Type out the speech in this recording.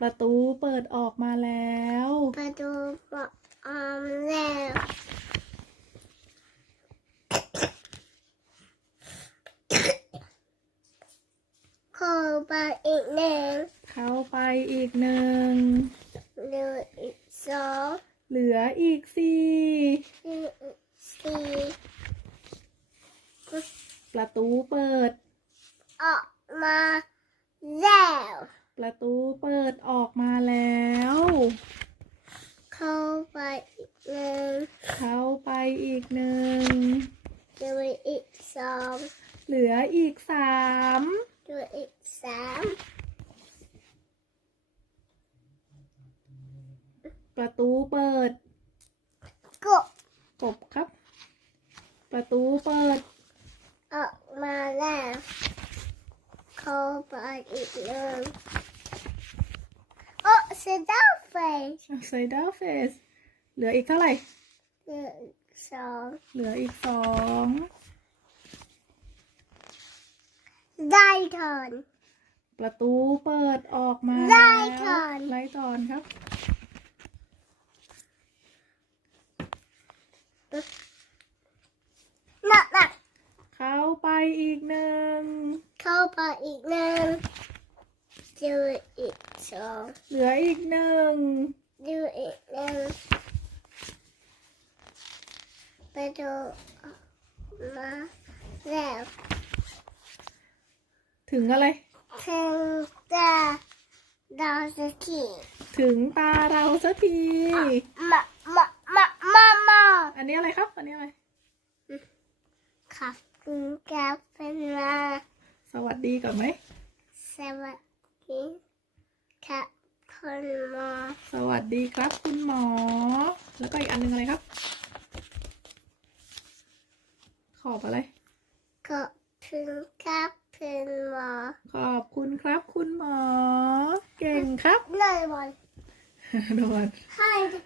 ประตูเปิดออกมาแล้ว ประตูปออมแล้วขอไปอีกหนึ่งเข้าไปอีกหนึ่งเหลืออีกสองเหลืออีกสี่เหลืออีกสี่ประตูเปิด ออกมาแล้ว ประตูเปิดออกมาแล้ว เข้าไปอีกหนึ่งเข้าไปอีกหนึ่งเหลืออีกสองเหลืออีกสามเหลืออีกสามประตูเปิดกดกบครับ ประตูเปิด ออกมาแล้ว เข้าไปอีกหนึ่ง โอ้เซดาเฟสไซด้าเฟสเหลืออีกเท่าไหร่ เหลืออีกสองเหลืออีกสอง ได้ทอนประตูเปิดออกมาไล่แล้วก่อนไล่ตอนครับนักนักเข้าไปอีกหนึ่งเข้าไปอีกหนึ่ง เหลืออีกสองเหลืออีกหนึ่งเหลืออีกหนึ่งไปดูออกมาแล้วถึงอะไร ถึงตาดาวสกีถึงตาเราสักทีมามามามามาอันนี้อะไรครับ อันนี้อะไรขอบคุณครับเป็นมาสวัสดีก่อนไหมสวัสดี ครับคุณหมอสวัสดีครับ คุณหมอ แล้วก็อีกอันหนึงอะไรครับ ขอบอะไร ขอบคุณครับคุณหมอ ขอบคุณครับ คุณหมอ เก่งครับ เลยวันโดน ให้ทุก